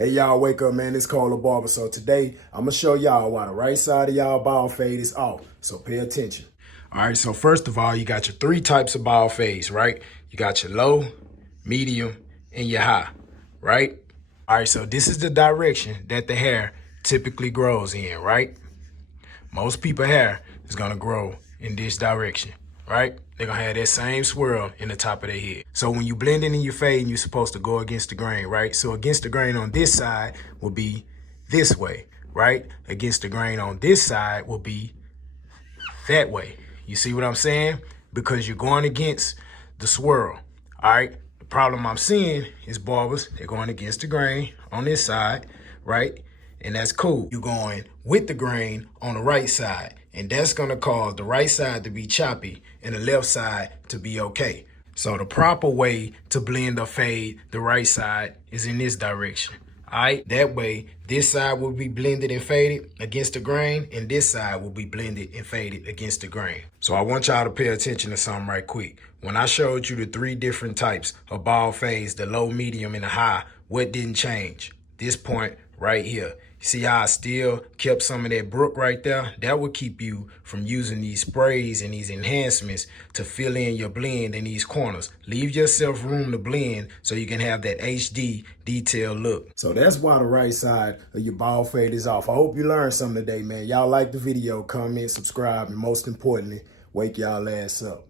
Hey y'all, wake up, man. It's called Barber. So today I'm gonna show y'all why the right side of y'all bald fade is off. So pay attention. All right, so first of all, you got your three types of bald fades, right? You got your low, medium, and your high, right? All right, so this is the direction that the hair typically grows in, right? Most people's hair is gonna grow in this direction, right? They're gonna have that same swirl in the top of their head. So when you blend in and you fade, you're supposed to go against the grain, right? So against the grain on this side will be this way, right? Against the grain on this side will be that way. You see what I'm saying? Because you're going against the swirl, all right? The problem I'm seeing is barbers, they're going against the grain on this side, right? And that's cool. You're going with the grain on the right side, and that's gonna cause the right side to be choppy and the left side to be okay. So the proper way to blend or fade the right side is in this direction. All right, that way this side will be blended and faded against the grain, and this side will be blended and faded against the grain. So I want y'all to pay attention to something right quick. When I showed you the three different types of bald fades, the low, medium, and the high, what didn't change? This point right here. See how I still kept some of that brook right there? That will keep you from using these sprays and these enhancements to fill in your blend in these corners. Leave yourself room to blend so you can have that HD detailed look. So that's why the right side of your bald fade is off. I hope you learned something today, man. Y'all like the video, comment, subscribe, and most importantly, wake y'all ass up.